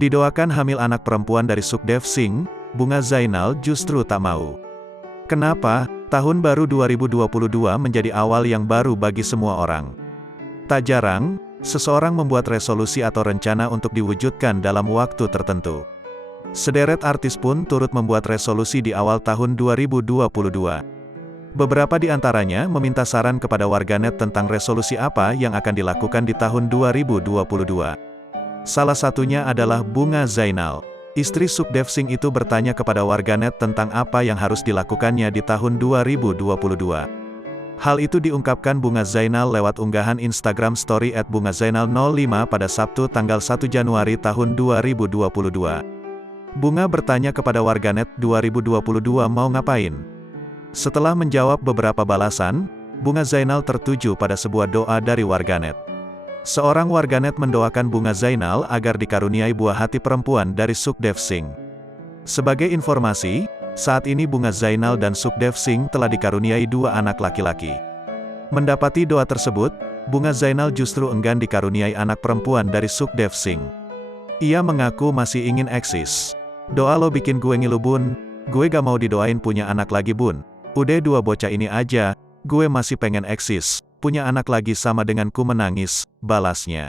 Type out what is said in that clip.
Didoakan hamil anak perempuan dari Sukhdev Singh, Bunga Zainal justru tak mau. Kenapa? Tahun baru 2022 menjadi awal yang baru bagi semua orang. Tak jarang, seseorang membuat resolusi atau rencana untuk diwujudkan dalam waktu tertentu. Sederet artis pun turut membuat resolusi di awal tahun 2022. Beberapa di antaranya meminta saran kepada warganet tentang resolusi apa yang akan dilakukan di tahun 2022. Salah satunya adalah Bunga Zainal. Istri Sukhdev Singh itu bertanya kepada warganet tentang apa yang harus dilakukannya di tahun 2022. Hal itu diungkapkan Bunga Zainal lewat unggahan Instagram Story @bungazainal05 pada Sabtu tanggal 1 Januari tahun 2022. Bunga bertanya kepada warganet 2022 mau ngapain? Setelah menjawab beberapa balasan, Bunga Zainal tertuju pada sebuah doa dari warganet. Seorang warganet mendoakan Bunga Zainal agar dikaruniai buah hati perempuan dari Sukhdev Singh. Sebagai informasi, saat ini Bunga Zainal dan Sukhdev Singh telah dikaruniai 2 anak laki-laki. Mendapati doa tersebut, Bunga Zainal justru enggan dikaruniai anak perempuan dari Sukhdev Singh. Ia mengaku masih ingin eksis. "Doa lo bikin gue ngilu bun, gue gak mau didoain punya anak lagi bun. Udah 2 bocah ini aja, gue masih pengen eksis. Punya anak lagi sama dengan ku menangis," balasnya.